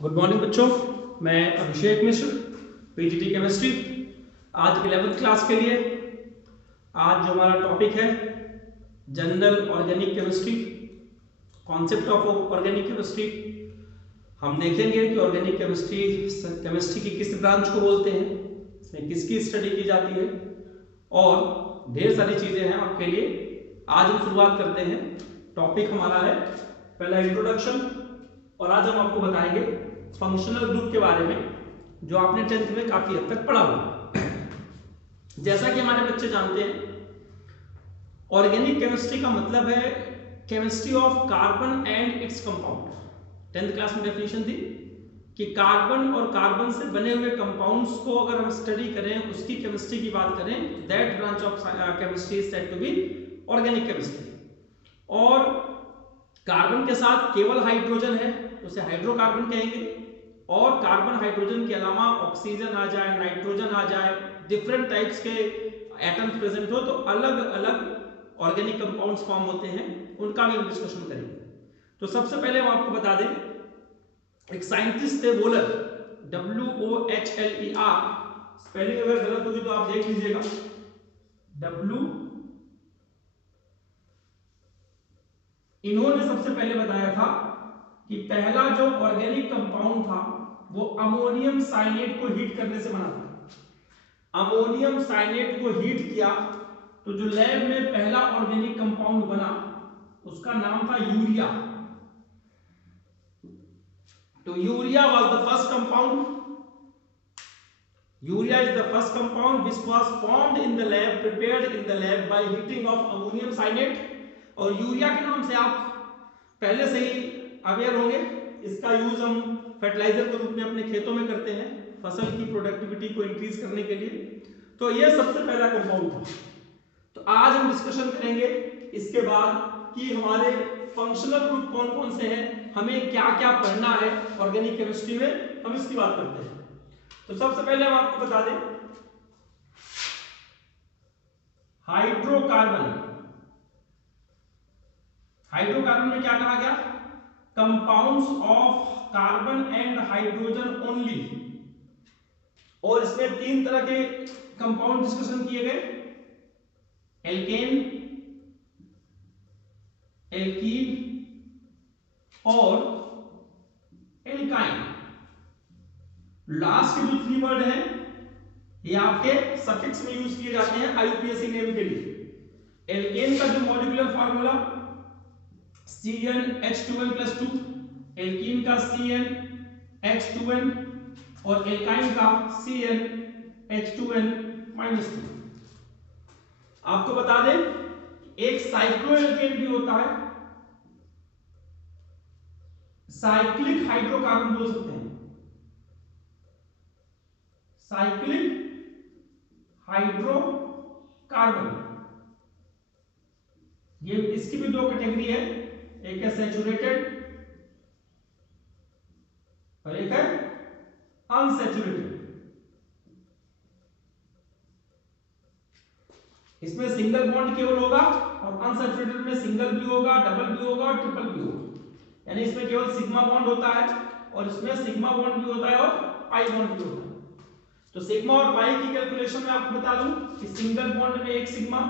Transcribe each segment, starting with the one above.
Good morning बच्चों, मैं अभिषेक मिश्र, PGT chemistry. आज 11th क्लास के लिए आज जो हमारा टॉपिक है general organic chemistry, concept of organic chemistry. हम देखेंगे कि ऑर्गेनिक केमिस्ट्री की किस ब्रांच को बोलते हैं, इसमें किसकी स्टडी की जाती है और ढेर सारी चीजें हैं आपके लिए। आज हम शुरुआत करते हैं। टॉपिक हमारा है पहला इंट्रोडक्शन, और आज हम आपको बताएंगे फंक्शनल ग्रुप के बारे में जो आपने 10th में काफी हद तक पढ़ा होगा। जैसा कि हमारे बच्चे जानते हैं, ऑर्गेनिक केमिस्ट्री का मतलब है chemistry of carbon and its compound. 10th class में डेफिनेशन थी कि कार्बन और कार्बन से बने हुए कंपाउंड्स को अगर हम स्टडी करें, उसकी केमिस्ट्री की बात करें, that branch of chemistry is said to be organic chemistry. और कार्बन के साथ केवल हाइड्रोजन है, उसे हाइड्रोकार्बन कहेंगे। और कार्बन हाइड्रोजन के अलावा ऑक्सीजन आ जाए, नाइट्रोजन आ जाए, डिफरेंट टाइप्स के एटम्स प्रेजेंट हो, तो अलग अलग ऑर्गेनिक कंपाउंड्स फॉर्म होते हैं, उनका भी हम डिस्कशन करेंगे। तो सबसे पहले हम आपको बता दें, एक साइंटिस्ट थे वोलर, WOHLER। स्पेलिंग अगर गलत होगी तो आप देख लीजिएगा। इन्होंने सबसे पहले बताया था कि पहला जो ऑर्गेनिक कंपाउंड था वो अमोनियम साइनेट को हीट करने से बना था। अमोनियम साइनेट को हीट किया तो जो लैब में पहला ऑर्गेनिक कंपाउंड बना उसका नाम था यूरिया। तो urea was the first compound. Urea is the first compound which was formed in the lab, prepared in the lab by heating of ammonium cyanide। और यूरिया के नाम से आप पहले से ही अवेयर होंगे। इसका यूज हम फर्टिलाइजर के रूप में अपने खेतों में करते हैं, फसल की प्रोडक्टिविटी को इंक्रीज करने के लिए। तो यह सबसे पहला कंपाउंड था। तो आज हम डिस्कशन करेंगे इसके बाद कि हमारे फंक्शनल ग्रुप कौन कौन से हैं, हमें क्या क्या पढ़ना है ऑर्गेनिक केमिस्ट्री में, हम इसकी बात करते हैं। तो सबसे पहले हम आपको बता दें, हाइड्रोकार्बन। हाइड्रोकार्बन में क्या कहा गया? Compounds of carbon and hydrogen only. और इसमें 3 तरह के कंपाउंड डिस्कशन किए गए, एल्केन, एल्कीन और एल्काइन। लास्ट के जो 3 वर्ड हैं ये आपके सफिक्स में यूज किए जाते हैं आईयूपीएसी नेम के लिए। एल्केन का जो मॉलिक्यूलर फार्मूला CnH2n+2, एल्कीन का CnH2n और एल्काइन का CnH2n-2। आपको बता दें एक साइक्लोएल्केन भी होता है, साइक्लिक हाइड्रोकार्बन बोल सकते हैं, साइक्लिक हाइड्रोकार्बन। ये इसकी भी 2 कैटेगरी है, एक है सैचुरेटेड और एक है अनसैचुरेटेड। इसमें सिंगल बॉन्ड केवल होगा और अनसैचुरेटेड में सिंगल भी होगा, डबल भी होगा और ट्रिपल भी होगा। यानी इसमें केवल सिग्मा बॉन्ड होता है और इसमें सिग्मा बॉन्ड भी होता है और पाई बॉन्ड भी होता है। तो सिग्मा और पाई की कैलकुलेशन में आपको बता दूं कि सिंगल बॉन्ड में 1 सिग्मा,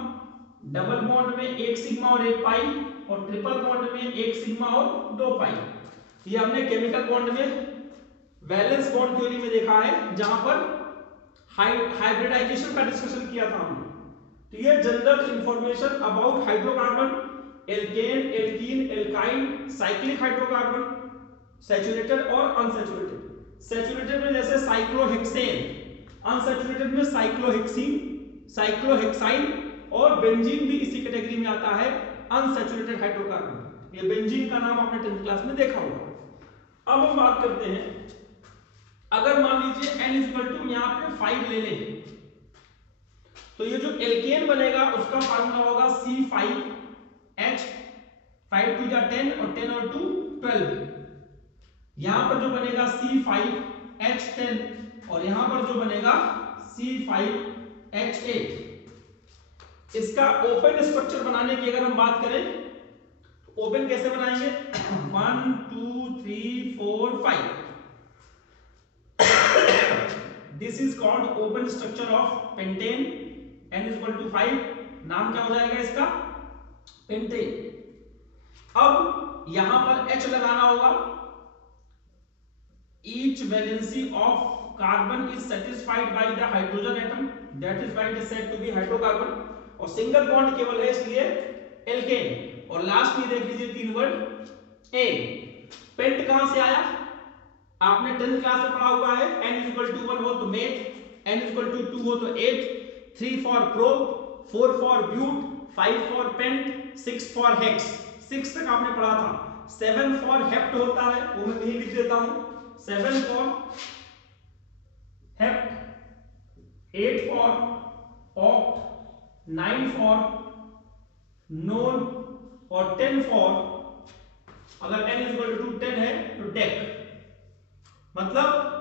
डबल बॉन्ड में 1 सिग्मा और 1 पाई, और ट्रिपल बॉन्ड में 1 सिग्मा और 2 पाई। ये हमने केमिकल बॉन्ड में वैलेंस बॉन्ड थ्योरी में देखा है, जहां पर हाइब्रिडाइजेशन का डिस्कशन किया था हमने। तो ये general information about hydrocarbon, alkane, alkene, alkyne, cyclic hydrocarbon, saturated और अनसैचुरेटेड। सैचुरेटेड में जैसे साइक्लोहेक्सेन, अनसैचुरेटेड में साइक्लोहेक्सीन, साइक्लोहेक्साइन और बेंजीन भी इसी कैटेगरी में आता है, अनसैचुरेटेड हाइड्रोकार्बन। ये बेंजीन का नाम आपने 10th क्लास में देखा होगा। अब हम बात करते हैं, अगर मान लीजिए n यहां पे 5 ले लें, तो ये जो एल्केन बनेगा उसका फार्मूला होगा C5H, 5 2 10 और 10 और 2 12। यहां पर जो बनेगा C5H10 और यहां पर जो बनेगा C5H8। इसका ओपन स्ट्रक्चर बनाने की अगर हम बात करें तो ओपन कैसे बनाएंगे? 1 2 3 4 5। This is called open structure of pentane, n is equal to 5, नाम क्या हो जाएगा इसका, पेंटेन। अब यहां पर H लगाना होगा, each valency of carbon is satisfied by the hydrogen atom, that is why it is said to be hydrocarbon, और सिंगल बॉन्ड केवल है इसलिए एल्केन। और लास्ट में देख लीजिए 3 वर्ड ए। पेंट कहां से आया, आपने 10th क्लास में पढ़ा हुआ है, n is equal to 1 हो तो meth, n is equal to 2 हो तो eth, 3 for prop, 4 for but, 5 for pent, 6 for hex. 6 तक आपने पढ़ा था। 7 फॉर हेप्ट होता है, वो मैं यही लिख देता हूं, 7 for hept, 8 for oct, 9 for known और 10 फॉर, अगर n is equal to 10 है तो डेक। मतलब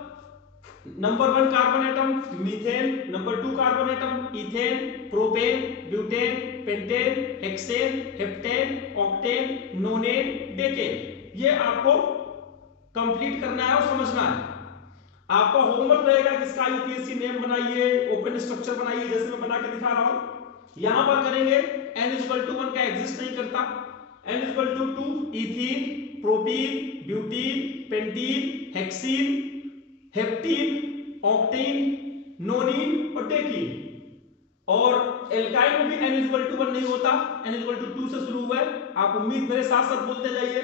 number 1 carbon atom methane, number 2 carbon atom ethane, propane, butane, pentane, hexane, heptane, octane, नोनेन, decane. ये आपको कंप्लीट करना है और समझना है। आपका होमवर्क रहेगा किसका, यूपीएससी नेम बनाइए, ओपन स्ट्रक्चर बनाइए, जैसे मैं बना के दिखा रहा हूं। यहां पर करेंगे n इज इक्वल टू 1 का एग्जिस्ट नहीं करता, n is equal to 2 ethene, propene, butene, pentene, hexene, heptene, octane, nonene और डेकीन। और एल्काइल में भी n इज इक्वल टू 1 नहीं होता, n इज इक्वल टू 2 से शुरू हुआ है। आप उम्मीद मेरे साथ साथ बोलते जाइए,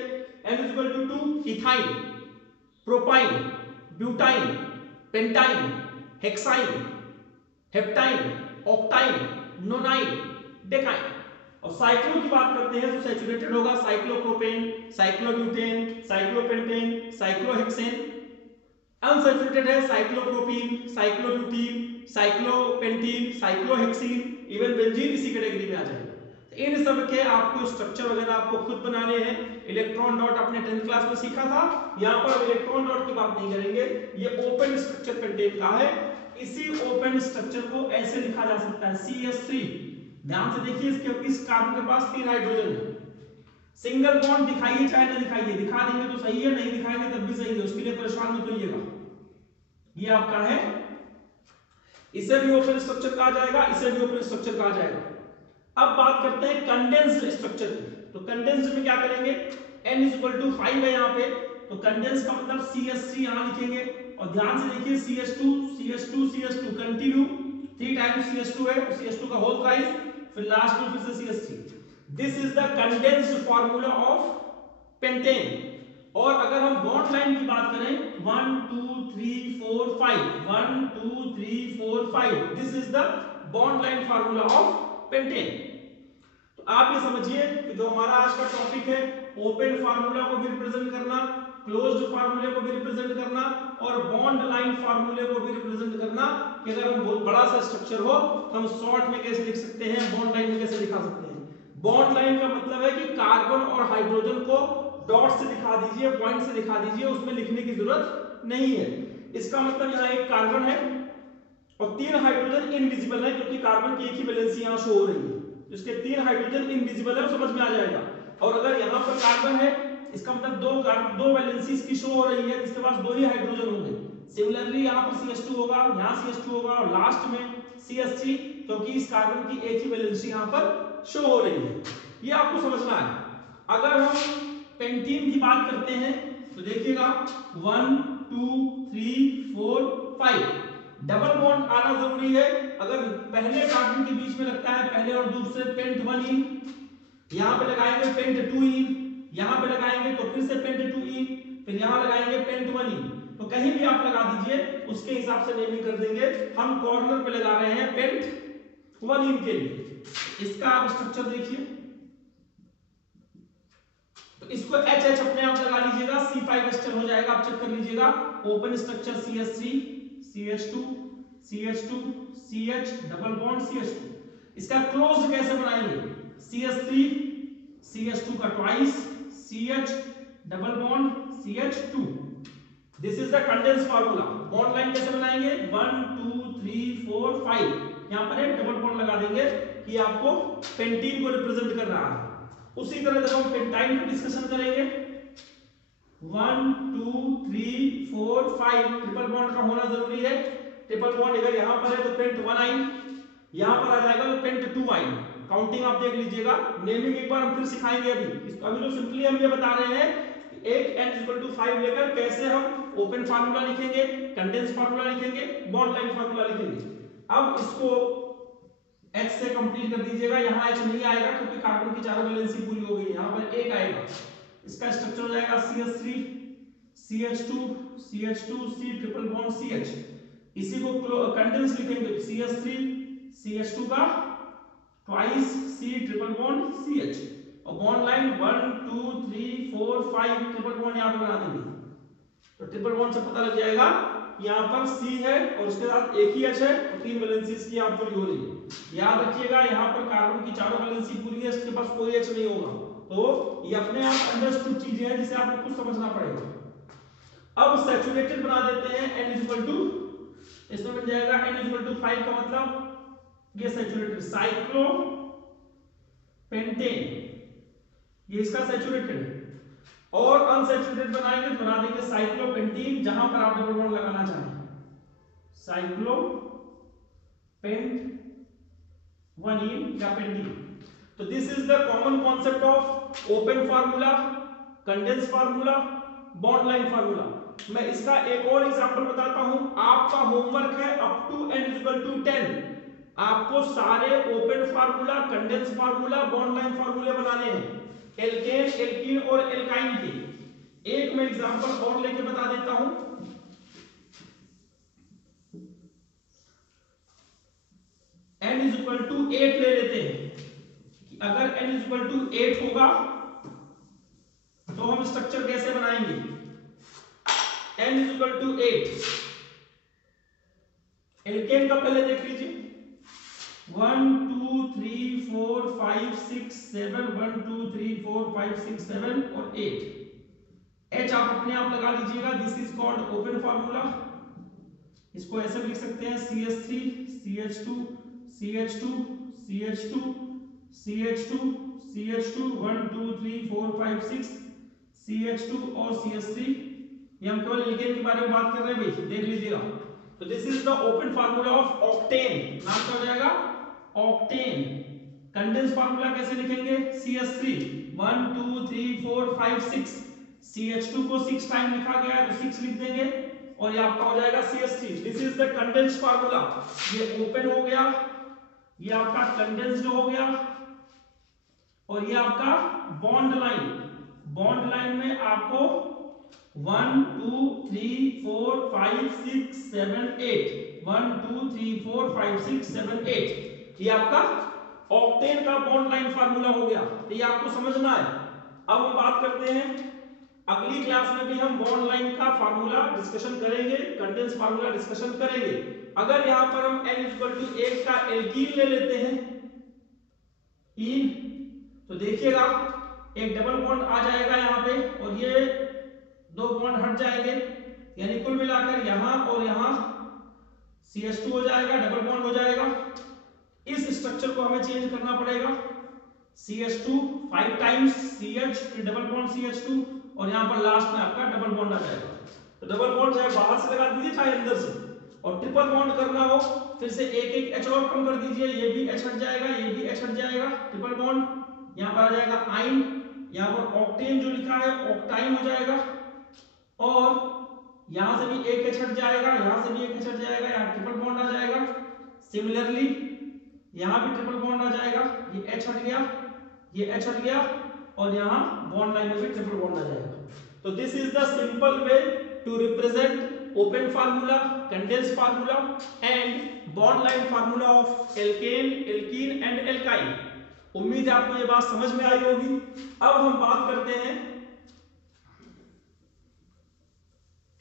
n is equal to 2 ethyne, propyne, butyne, pentyne, hexyne, heptyne, octyne, nonyne, decyne. और साइक्लो की बात करते हैं तो सैचुरेटेड होगा cyclopropane, cyclobutane, cyclopentane, cyclohexane. Unsaturated है cyclopropene, cyclobutene, cyclopentene, cyclohexene, even benzene इसी कैटेगरी में आ जाएगा। इन सब के आपको स्ट्रक्चर वगैरह आपको खुद बनाने हैं। इलेक्ट्रॉन डॉट आपने 10th क्लास में सीखा था, यहां पर इलेक्ट्रॉन डॉट की बात नहीं करेंगे। ये ओपन स्ट्रक्चर पेंटेन का है। इसी ओपन स्ट्रक्चर को ऐसे लिखा जा सकता है CH3। ध्यान से देखिए, इसके इस कार्बन के पास 3 हाइड्रोजन है। सिंगल बॉन्ड दिखाइए चाहे ना दिखाइए, दिखा देंगे तो सही है, नहीं दिखाएंगे तब भी सही है, उसके लिए परेशान मत होइएगा। ये आपका है, इसे भी ओपन स्ट्रक्चर कहा जाएगा, इसे भी ओपन स्ट्रक्चर कहा जाएगा। अब बात करते हैं कंडेंस्ड स्ट्रक्चर की। तो कंडेंस्ड में क्या करेंगे, n इज इक्वल टू 5 है यहाँ पे, तो कंडेंस का मतलब CH3 यहाँ लिखेंगे। और ध्यान से देखिए CH2 CH2 CH2 continue 3 times CH2 है, CH2 का होल थ्राइस, फिर लास्ट में फिर से CH3। This is the condensed formula of pentane. और अगर हम बॉन्ड लाइन की बात करें 1 2 3 4 5, 1 2 3 4 5, this is the bond line formula of pentane. तो आप ये समझिए कि जो हमारा आज का टॉपिक है, ओपन फार्मूला को भी रिप्रेजेंट करना, क्लोज्ड फार्मूले को भी रिप्रेजेंट करना और बॉन्ड लाइन फार्मूले को भी रिप्रेजेंट करना, कि अगर हम बहुत बड़ा सा स्ट्रक्चर हो तो हम शॉर्ट में कैसे लिख सकते हैं, बॉन्ड लाइन में कैसे दिखा सकते हैं। बॉन्ड लाइन का मतलब है कि कार्बन और हाइड्रोजन को डॉट से दिखा दीजिए, पॉइंट से दिखा दीजिए, उसमें लिखने की जरूरत नहीं है। इसका मतलब यहाँ एक कार्बन है और 3 हाइड्रोजन इनविजिबल है, क्योंकि कार्बन की एक ही वैलेंसी यहाँ शो हो रही है, इसके 3 हाइड्रोजन इनविजिबल है, समझ में आ जाएगा। और अगर यहाँ पर कार्बन है, इसका मतलब दो वैलेंसीज की शो हो रही है, इसके पास 2 ही हाइड्रोजन होंगे। सिमिलरली यहाँ पर CH2 होगा, यहाँ CH2 होगा और लास्ट में CH3, क्योंकि इस कार्बन की एक ही वैलेंसी यहाँ पर शो हो रही है। ये आपको समझना है। अगर हम पेंटीन की बात करते हैं तो देखिएगा 1 2 3 4 5 डबल बॉन्ड आना जरूरी है। अगर पहले कार्बन के बीच में लगता है, पहले और दूसरे, पेंट 1 इन, यहां पे लगाएंगे पेंट 2 इन, यहां पे लगाएंगे तो फिर से पेंट 2 इन, फिर यहां लगाएंगे पेंट 1 इन। तो कहीं भी आप लगा दीजिए, उसके हिसाब से नेमिंग कर देंगे। हम कॉर्नर पे लगा रहे हैं पेंट 1 इन के लिए। इसका आप स्ट्रक्चर देखिए, तो इसको HH अपने आप लगा लीजिएगा, C5 एस्टर हो जाएगा, आप चेक कर लीजिएगा। Open structure CH3 CH2 CH2 CH double bond CH2। इसका क्लोज्ड कैसे बनाएंगे, CH3 CH2 का twice, CH double bond CH2। This is the condense formula. Bond line कैसे बनाएंगे, 1 2 3 4 5, यहां पर एक डबल बॉन्ड लगा देंगे कि आपको पेंटीन को रिप्रेजेंट कर रहा है। उसी तरह जब हम पेंटाइन को डिस्कशन करेंगे 1 2 3 4 5, ट्रिपल बॉन्ड का होना जरूरी है। ट्रिपल बॉन्ड अगर यहां पर है तो पेंट 1 आइन, यहां पर आ जाएगा तो पेंट 2 आइन। काउंटिंग आप देख लीजिएगा, नेमिंग एक बार हम फिर सिखाएंगे। अभी जो सिंपली हम ये बता रहे हैं कि एक n=5 लेकर कैसे हम ओपन फार्मूला लिखेंगे, कंडेंस फार्मूला लिखेंगे, बॉन्ड लाइन फार्मूला लिखेंगे। अब इसको H से कंप्लीट कर दीजिएगा। यहाँ H नहीं आएगा क्योंकि कार्बन की चारों वैलेंसी पूरी हो गई। यहाँ पर एक आएगा, इसका स्ट्रक्चर हो जाएगा CH3 CH2 CH2 C triple bond CH। इसी को कंडेंस लिखेंगे CH3 CH2 का twice C triple bond CH, और बॉन्ड लाइन 1 2 3 4 5 ट्रिपल बॉन्ड यहाँ पे बना देंगे। तो ट्रिपल बॉन्ड से पता लग जाएगा यहाँ पर C है और उसके साथ एक ही H है और 3 वैलेंसीज की यहाँ पूरी हो रही है। याद रखिएगा यहाँ पर कार्बन की चारों वैलेंसी पूरी है, इसके पास कोई H नहीं होगा। तो ये अपने आप अंडरस्टूड चीजें हैं जिसे आपको कुछ समझना पड़ेगा। अब सैचुरेटेड बना देते हैं n इसमें बन जाएगा n=5 का मतलब ये सैचुरेटेड साइक्लो पेंटेन, ये इसका सैचुरेटेड है। और अनसैचुरेटेड बनाएंगे तो बना देंगे साइक्लोपेंटीन, जहां पर आप डबल बॉन्ड लगाना चाहें साइक्लो पेंट 1 या पेंटीन। तो this is the common concept of open formula, condense formula, bond line formula. मैं इसका एक और एग्जांपल बताता हूं। आपका होमवर्क है अप टू n=10 आपको सारे open formula, condense formula, bond line फार्मूले बनाने हैं, एल्केन, एल्कीन और एल्काइन के। एक मैं एग्जांपल और लेके बता देता हूं। n=8 ले लेते हैं कि अगर n=8 होगा तो हम स्ट्रक्चर कैसे बनाएंगे। n=8 एल्केन का पहले देख लीजिए 1 2 3 4 5 6 7 1 2 3 4 5 6 7 और 8। H आप अपने आप लगा लीजिएगा। This is called open formula. इसको ऐसे लिख सकते हैं CH3 CH2 CH2 CH2 CH2 CH2 1 2 3 4 5 6 CH2 और CH3। ये हम केवल एल्केन के बारे में बात कर रहे हैं भाई, देख लीजिएगा। तो this is the open formula of octane. नाम क्या हो जाएगा ऑक्टेन। कंडेंस फार्मूला कैसे लिखेंगे CH3 1 2 3 4 5 6 CH2 को 6 टाइम लिखा गया है तो 6 लिख देंगे और ये आपका हो जाएगा CH3। This is the condense formula. ये ओपन हो गया, ये आपका कंडेंस्ड हो गया और ये आपका बॉन्ड लाइन। बॉन्ड लाइन में आपको 1 2 3 4 5 6 7 8 1 2 3 4 5 6 7 8 ये आपका ऑक्टेन का बॉन्ड लाइन फार्मूला हो गया। तो ये आपको समझना है। अब हम बात करते हैं, अगली क्लास में भी हम बॉन्ड लाइन का फार्मूला डिस्कशन करेंगे, कंडेंस फार्मूला डिस्कशन करेंगे। अगर यहां पर हम n=1 का एल्कीन ले लेते हैं इन, तो देखिएगा एक डबल बॉन्ड आ जाएगा यहां पे और ये दो बॉन्ड हट जाएंगे, यानी कुल मिलाकर यहां और यहां CH2 हो जाएगा, डबल बॉन्ड हो जाएगा। इस स्ट्रक्चर को हमें चेंज करना पड़ेगा। CH2 5 टाइम्स CH फिर डबल बॉन्ड CH2 और यहां पर लास्ट में आपका डबल बॉन्ड आ जाएगा। तो डबल बॉन्ड चाहे बाहर से लगा दीजिए चाहे अंदर से। और ट्रिपल बॉन्ड करना हो फिर से एक एक H और कम कर दीजिए, ये भी H हट जाएगा, ये भी H हट जाएगा। ट्रिपल बॉन्ड यहां पर आ जाएगा आइन, यहां पर ऑक्टेन जो लिखा है ऑक्टाइन हो जाएगा और यहां से भी एक H हट जाएगा, यहां से भी एक H हट जाएगा, यहां ट्रिपल बॉन्ड आ जाएगा। सिमिलरली यहां भी ट्रिपल बॉन्ड आ जाएगा, ये H हट गया, ये H हट गया और यहां बॉन्ड लाइन में भी ट्रिपल बॉन्ड आ जाएगा। तो this is the simple way to represent open formula, condense formula and bond line formula of alkane, alkene and alkyne. उम्मीद है आपको ये बात समझ में आई होगी। अब हम बात करते हैं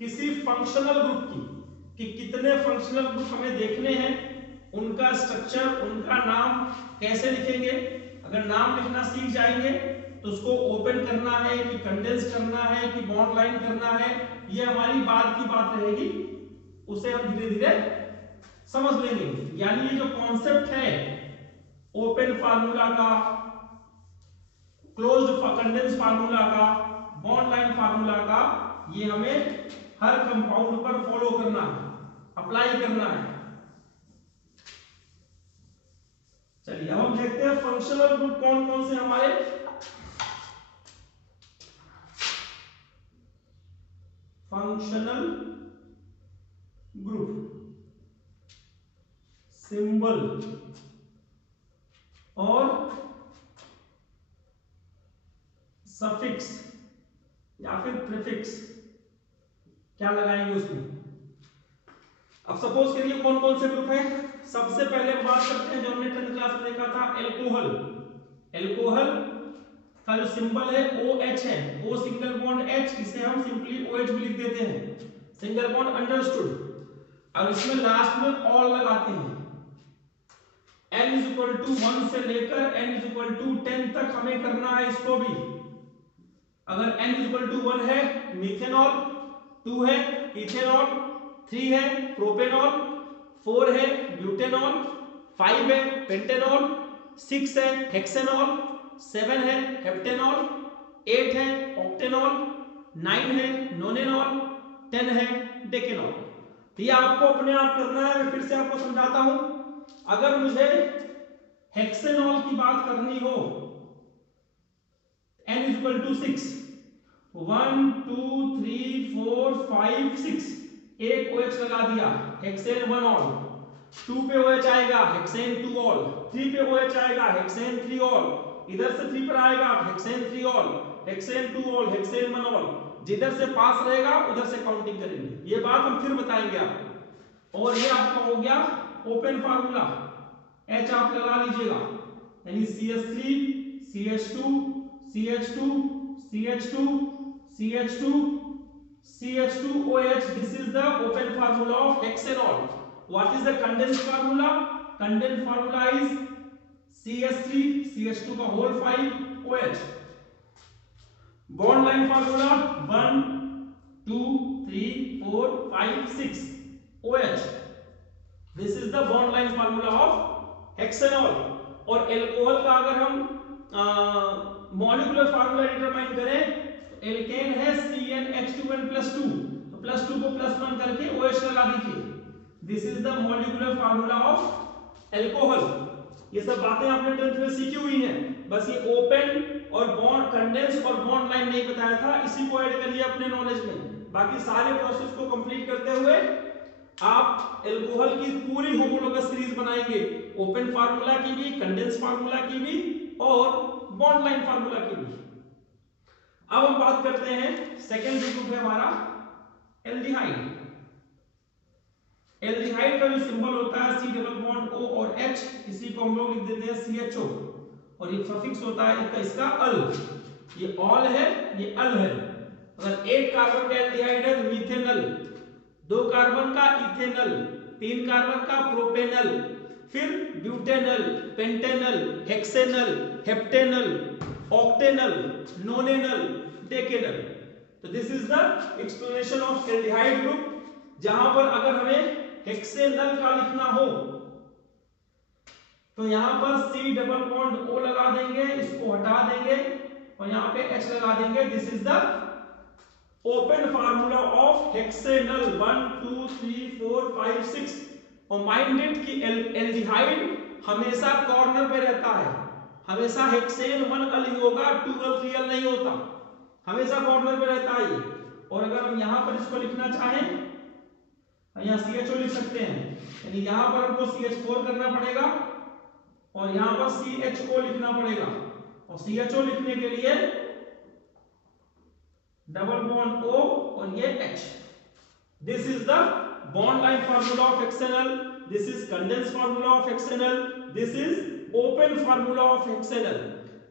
किसी फंक्शनल ग्रुप की, कि कितने फंक्शनल ग्रुप हमें देखने हैं, उनका स्ट्रक्चर, उनका नाम कैसे लिखेंगे। अगर नाम लिखना सीख जाएंगे तो उसको ओपन करना है कि कंडेंस करना है कि बॉन्ड लाइन करना है, ये हमारी बाद की बात रहेगी, उसे हम धीरे धीरे समझ लेंगे। यानी ये जो कॉन्सेप्ट है ओपन फार्मूला का, क्लोज्ड कंडेंस फार्मूला का, बॉन्ड लाइन फार्मूला का, ये हमें हर कंपाउंड पर फॉलो करना है। अप्लाई करना है। चलिए अब हम देखते हैं फंक्शनल ग्रुप कौन कौन से हमारे। फंक्शनल ग्रुप सिंबल और सफिक्स या फिर प्रीफिक्स क्या लगाएंगे उसमें। अब सपोज करिए कौन कौन से ग्रुप है। सबसे पहले हम बात करते हैं जो हमने 10th क्लास में देखा था, एल्कोहल। एल्कोहल का जो सिंबल है OH है, O सिंगल बॉन्ड H, इसे हम सिंपली OH भी लिख देते हैं, सिंगल बॉन्ड अंडरस्टूड। और इसमें लास्ट में ऑल लगाते हैं। n = 1 से लेकर n = 10 तक हमें करना है इसको भी। अगर n = 1 है मिथेनॉल, 2 है इथेनॉल, 3 है प्रोपेनॉल, 4 है ब्यूटेनॉल, 5 है पेंटेनॉल, 6 है हेक्सेनॉल, 7 है हेप्टेनॉल, 8 है ऑक्टेनॉल, 9 है नोनेनॉल, 10 है डेकेनॉल। ये आपको अपने आप करना है। मैं फिर से आपको समझाता हूं। अगर मुझे हेक्सेनॉल की बात करनी हो, n = 6, 1 2 3 4 5 6, एक OH लगा दिया, हेक्सेन 1 ऑल। 2 पे OH आएगा, हेक्सेन 2 ऑल। 3 पे OH आएगा, हेक्सेन 3 ऑल। इधर से 3 पर आएगा, hexane 3 all, hexane 2 all, hexane 1 all. जिधर से पास रहेगा उधर से काउंटिंग करेंगे। ये बात हम फिर बताएंगे आपको। और ये आपका हो गया ओपन फार्मूला। H आप लगा लीजिएगा, यानी CH3 CH2 CH2 CH2 CH2 CH2OH. This is the open formula of hexanol. What is the condensed formula? Condensed formula is CH3 CH2 का whole 5 OH. Bond line formula 1 2 3 4 5 6 OH. This is the bond line formula of hexanol. और alcohol का अगर हम molecular formula determine करें, alkene है CnH2n+2, तो +2 को +1 करके OH लगा दीजिए। This is the molecular formula of alcohol. ये सब बातें आपने 10th में सीखी हुई हैं, बस ये ओपन और बॉन्ड, कंडेंस और बॉन्ड लाइन नहीं बताया था, इसी को ऐड करिए अपने नॉलेज में। बाकी सारे प्रोसेस को कंप्लीट करते हुए आप एल्कोहल की पूरी होमोलोगस सीरीज बनाएंगे, ओपन फार्मूला की भी, कंडेंस फार्मूला की भी और बॉन्ड लाइन फार्मूला की भी। अब हम बात करते हैं सेकेंड ग्रुप है हमारा एल्डिहाइड। एल्डिहाइड का जो सिंबल होता है C♯O और H, इसी को हम लोग लिख देते हैं CHO, और ये सफिक्स होता है इसका अल। ये ऑल है, ये अल है। अगर 8 कार्बन का एल्डिहाइड है तो मीथेनल, 2 कार्बन का इथेनल, 3 कार्बन का प्रोपेनल, फिर butanal, pentanal, hexanal, heptanal, octanal, nonanal, decanal. तो this is the explanation of aldehyde group. जहां पर अगर हमें हेक्सेनल का लिखना हो तो यहां पर C♯O लगा देंगे, इसको हटा देंगे और यहां पे H लगा देंगे। This is the open formula of hexanal 1 2 3 4 5 6। और माइंडेड की एल्डिहाइड हमेशा कॉर्नर पे रहता है, हमेशा हेक्सेन 1 अल ही होगा, 2 अल 3 अल नहीं होता, हमेशा कॉर्नर पे रहता है ये। और अगर हम यहां पर इसको लिखना चाहें, यहां CHO लिख सकते हैं, यानी यहां पर हमको CH4 करना पड़ेगा और यहां पर CHO लिखना पड़ेगा। और CHO लिखने के लिए डबल बॉन्ड O और ये H। This is the bond line formula of hexanal, this is condense formula of hexanal, this is open formula of hexanal.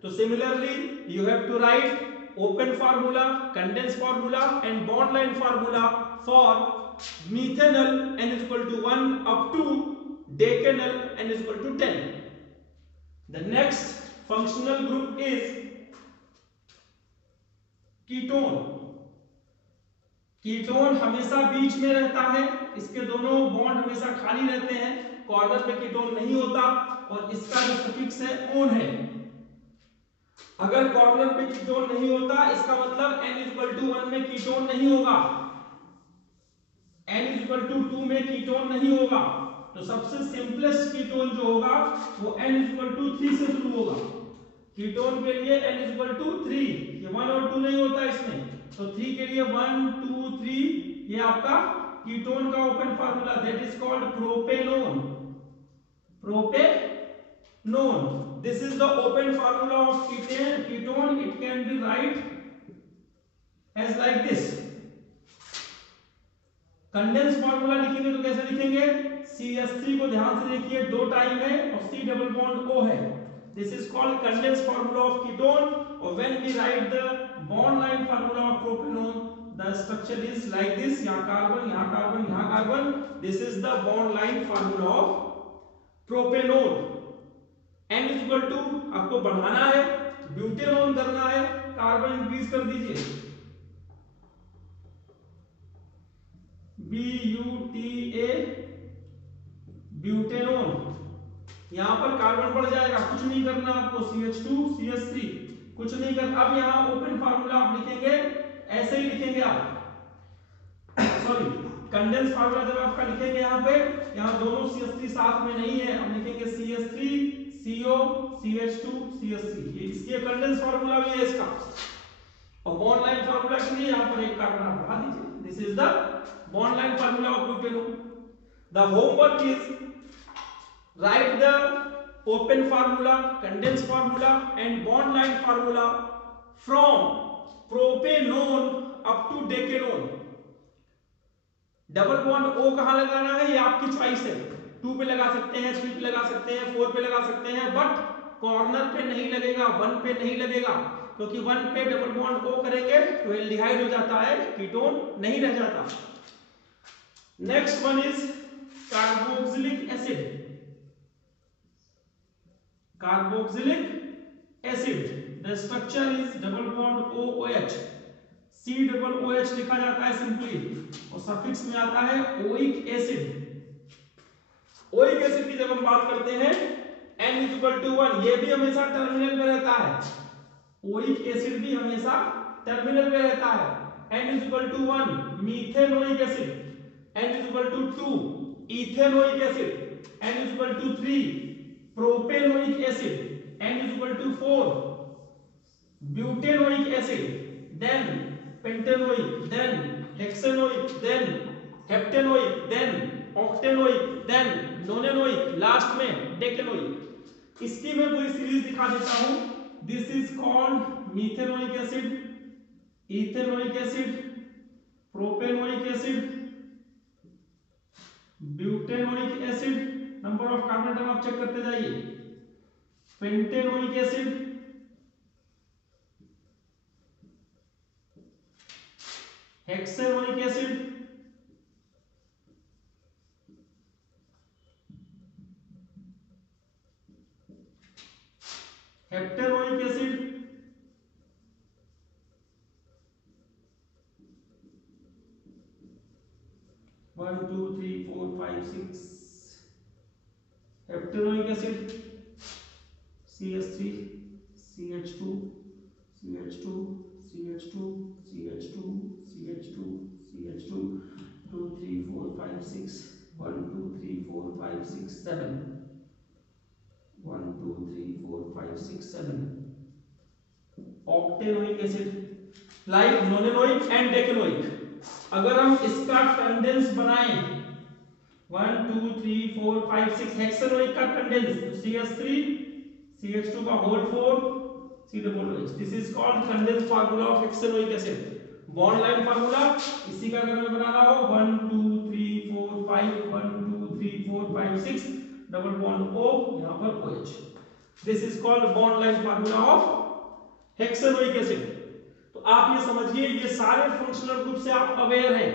तो similarly you have to write open formula, condense formula and bond line formula for methanol n = 1 up to decanol n = 10. The next functional group is ketone. Ketone हमेशा बीच में रहता है, इसके दोनों bond हमेशा खाली रहते हैं, कॉर्नर पे कीटोन नहीं होता और इसका जो सफिक्स है ओन है। अगर कॉर्नर पे कीटोन नहीं होता इसका मतलब n = 1 में कीटोन नहीं होगा। n इज इक्वल टू 2 में कीटोन नहीं होगा, तो सबसे सिंपलेस्ट कीटोन जो होगा वो n इज इक्वल टू 3 से शुरू होगा। कीटोन के लिए n इज इक्वल टू 3, ये 1 और 2 नहीं होता इसमें, तो 3 के लिए 1 2 3 ये आपका कीटोन का open formula, that is called propanone. Propanone, this is the open formula of ketone. It can be write as like this. Condense formula लिखेंगे तो कैसे लिखेंगे, CH3 को ध्यान से देखिए, 2 टाइम है और C डबल बॉन्ड O है, this is called condense formula of ketone. और when we write the bond line formula of propanone, the structure is like this, यहां कार्बन यहां कार्बन यहां carbon, this is the bond line formula of propanone. n is equal to आपको बढ़ाना है, butanone करना है, carbon increase कर दीजिए, BUTA ब्यूटेनोन, यहां पर कार्बन बढ़ जाएगा, कुछ नहीं करना आपको, CH2 CH3 कुछ नहीं करना। अब यहां ओपन फार्मूला आप लिखेंगे, ऐसे ही लिखेंगे आप सॉरी कंडेंस फार्मूला जब आपका लिखेंगे यहां पे, यहां दोनों CH3 साथ में नहीं है, हम लिखेंगे CH3 CO CH2 CH3, ये इसके कंडेंस फार्मूला भी है इसका। और बॉन्ड लाइन फार्मूला के लिए यहां पर एक कार्बन आप बढ़ा दीजिए, this is the bond line formula of butanol. The homework is write the open formula, condensed formula and bond line formula from propanone up to decanone. Double bond O कहां लगाना है ये आपकी चॉइस है, 2 पे लगा सकते हैं, 3 पे लगा सकते हैं, 4 पे लगा सकते हैं, बट कॉर्नर पे नहीं लगेगा, 1 पे नहीं लगेगा, क्योंकि 1 पे डबल बॉन्ड O करेंगे तो एल्डिहाइड हो जाता है, कीटोन नहीं रह जाता। Next one is carboxylic acid. Carboxylic acid. The structure is double bond OOH. C double OH लिखा जाता है सिंपली, और सफिक्स में आता है ओइक एसिड। ओइक एसिड की जब हम बात करते हैं N इज इक्वल टू 1, ये भी हमेशा टर्मिनल पे रहता है, ओइक एसिड भी हमेशा टर्मिनल पे रहता है। N is equal to 1 methanoic acid, N is equal to 2 ethanoic acid, N is equal to 3 propanoic acid, N is equal to 4 butanoic acid, then pentanoic, then hexanoic, then heptanoic, then octanoic, then nonanoic, last में decanoic। इसकी मैं पूरी series दिखा देता हूं। This is called methanoic acid, ethanoic acid, propanoic acid, butanoic acid, number of carbon atom आप check करते जाइए, pentanoic acid, hexanoic acid, heptanoic acid, one two three four five six, heptanoic acid, CH3 CH2 CH2 CH2 CH2 CH2 CH2 2 3 4 5 6 1 2 3 4 5 6 7 1 2 3 4 5 6 7 ऑक्टेनोइक acid like नोनेनोइक and डेकेनोइक। अगर हम इसका condense बनाएं 1 2 3 4 5 6 हेक्सेनोइक का condense, CH3 CH2 का whole 4 C double OH, this is called condense formula of hexanoic acid. Bond line formula इसी का अगर मैं बनाना हो 1 2 3 4 5 1 2 3 4 5 6 डबल बॉन्ड O, यहां पर OH, this is called bond line formula of hexanoic acid. तो आप ये समझिए, ये सारे फंक्शनल ग्रुप से आप अवेयर हैं,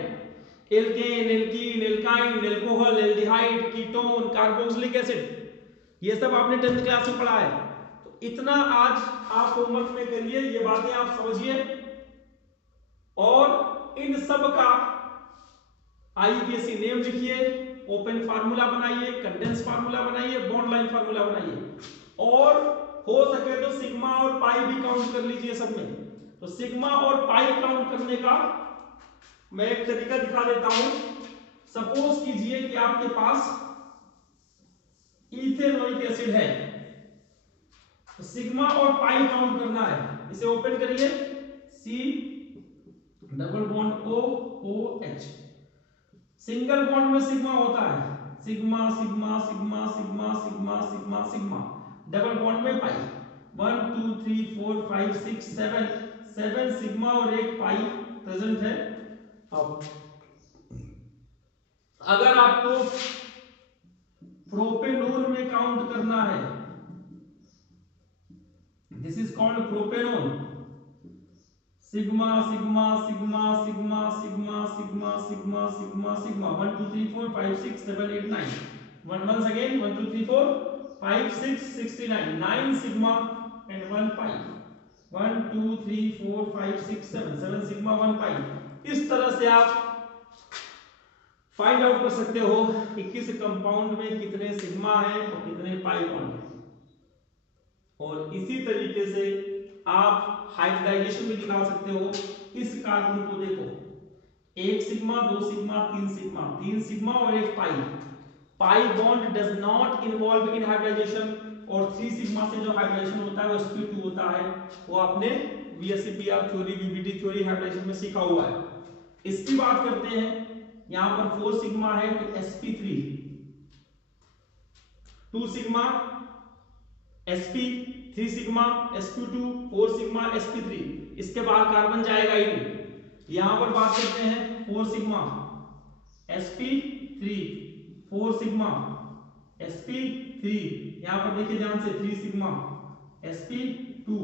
alkane, alkene, alkyne, alcohol, aldehyde, ketone, carboxylic acid, ये सब आपने 10th क्लास में पढ़ा है। तो इतना आज आप होमवर्क में करिए, ये बातें आप समझिए, और इन सब का IUPAC नेम लिखिए, ओपन फार्मूला बनाइए, कंडेंस फार्मूला बनाइए, बॉन्ड लाइन फार्मूला बनाइए, और हो सके तो सिग्मा और पाई भी काउंट कर लीजिए सब में। तो सिग्मा और पाई काउंट करने का मैं एक तरीका दिखा देता हूं। सपोज कीजिए कि आपके पास इथेनोइक एसिड है, तो सिग्मा और पाई काउंट करना है। इसे ओपन करिए, C double bond O OH, single bond में सिग्मा होता है, sigma sigma sigma sigma sigma sigma sigma, double bond में पाई, 1 2 3 4 5 6 7 सिग्मा और एक पाई प्रेजेंट है। अब अगर आपको प्रोपेनॉल में काउंट करना है, this is called propanol, sigma sigma sigma sigma sigma sigma sigma sigma sigma 1 2 3 4 5 6 7 8 9, once again 1 2 3 4 5 6 69, 9 sigma and 1 pi, 1 2 3 4 5 6 7 sigma 1 पाई। इस तरह से आप फाइंड आउट कर सकते हो कि किस कंपाउंड में कितने सिग्मा है और कितने पाई बॉन्ड है। और इसी तरीके से आप हाइब्रिडाइजेशन भी निकाल सकते हो। इस कार्बन को देखो, 1 सिग्मा 2 सिग्मा 3 सिग्मा, 3 सिग्मा और एक pi, pi bond does not involve in hybridization, और 3 सिग्मा से जो हाइब्रिडाइजेशन होता है वो sp2 होता है। वो आपने VSEPR theory VBD theory hybridization में सीखा हुआ है। इसकी बात करते हैं, यहां पर 4 सिग्मा है तो sp3, 2 sigma sp, 3 sigma sp2, 4 sigma sp3, इसके बाद कार्बन जाएगा ही नहीं। यहां पर बात करते हैं 4 सिग्मा sp3, 4 सिग्मा sp3, यहां पर देखिए ध्यान से 3 sigma sp2।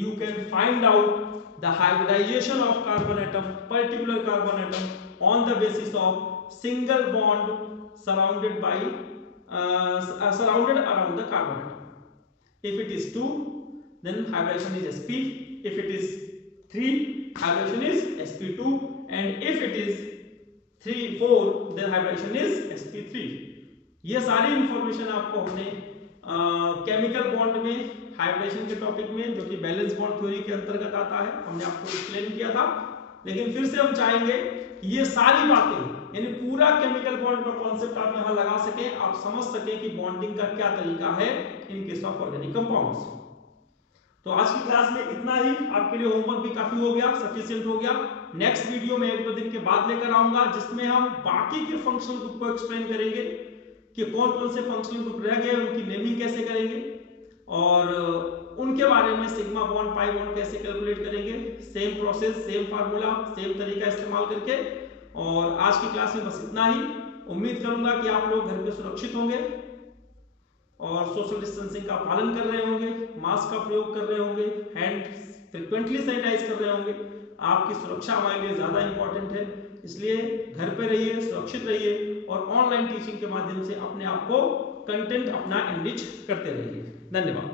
You can find out the hybridization of carbon atom, particular carbon atom, on the basis of single bond surrounded by surrounded around the carbon atom. If it is 2, then hybridization is sp. If it is 3, hybridization is sp2, and if it is 3 4, then hybridization is sp3. ये सारी information आपको हमने chemical bond में hybridisation के topic में, जो कि valence bond theory के अंतर्गत आता है, हमने आपको एक्सप्लेन किया था। लेकिन फिर से हम चाहेंगे कि ये सारी बातें, यानी पूरा केमिकल बॉन्ड का कॉन्सेप्ट आप यहां लगा सकें, आप समझ सकें कि बॉन्डिंग का क्या तरीका है in case of organic compounds. तो आज की क्लास में इतना ही, आपके लिए होमवर्क भी काफी हो गया, सफिशिएंट हो गया। नेक्स्ट वीडियो में 1-2 दिन के बाद लेकर आऊंगा, जिसमें हम बाकी के फंक्शनल ग्रुप को एक्सप्लेन करेंगे कि कौन कौन से फंक्शनल ग्रुप रह गए, उनकी नेमिंग कैसे करेंगे, और उनके बारे में सिग्मा बॉन्ड पाई बॉन्ड कैसे कैलकुलेट करेंगे। Same process, same formula, same तरीका इस्तेमाल करके। और आज की क्लास में बस इतना ही। उम्मीद करूंगा कि आप लोग घर पे सुरक्षित होंगे और सोशल डिस्टेंसिंग का पालन कर रहे होंगे, मास्क का प्रयोग कर रहे होंगे, हैंड फ्रिक्वेंटली सैनिटाइज कर रहे होंगे। आपकी सुरक्षा हमारे लिए ज्यादा इंपॉर्टेंट है, इसलिए घर पे रहिए, सुरक्षित रहिए और ऑनलाइन टीचिंग के माध्यम से अपने आप को कंटेंट अपना एनरिच करते रहिए। धन्यवाद।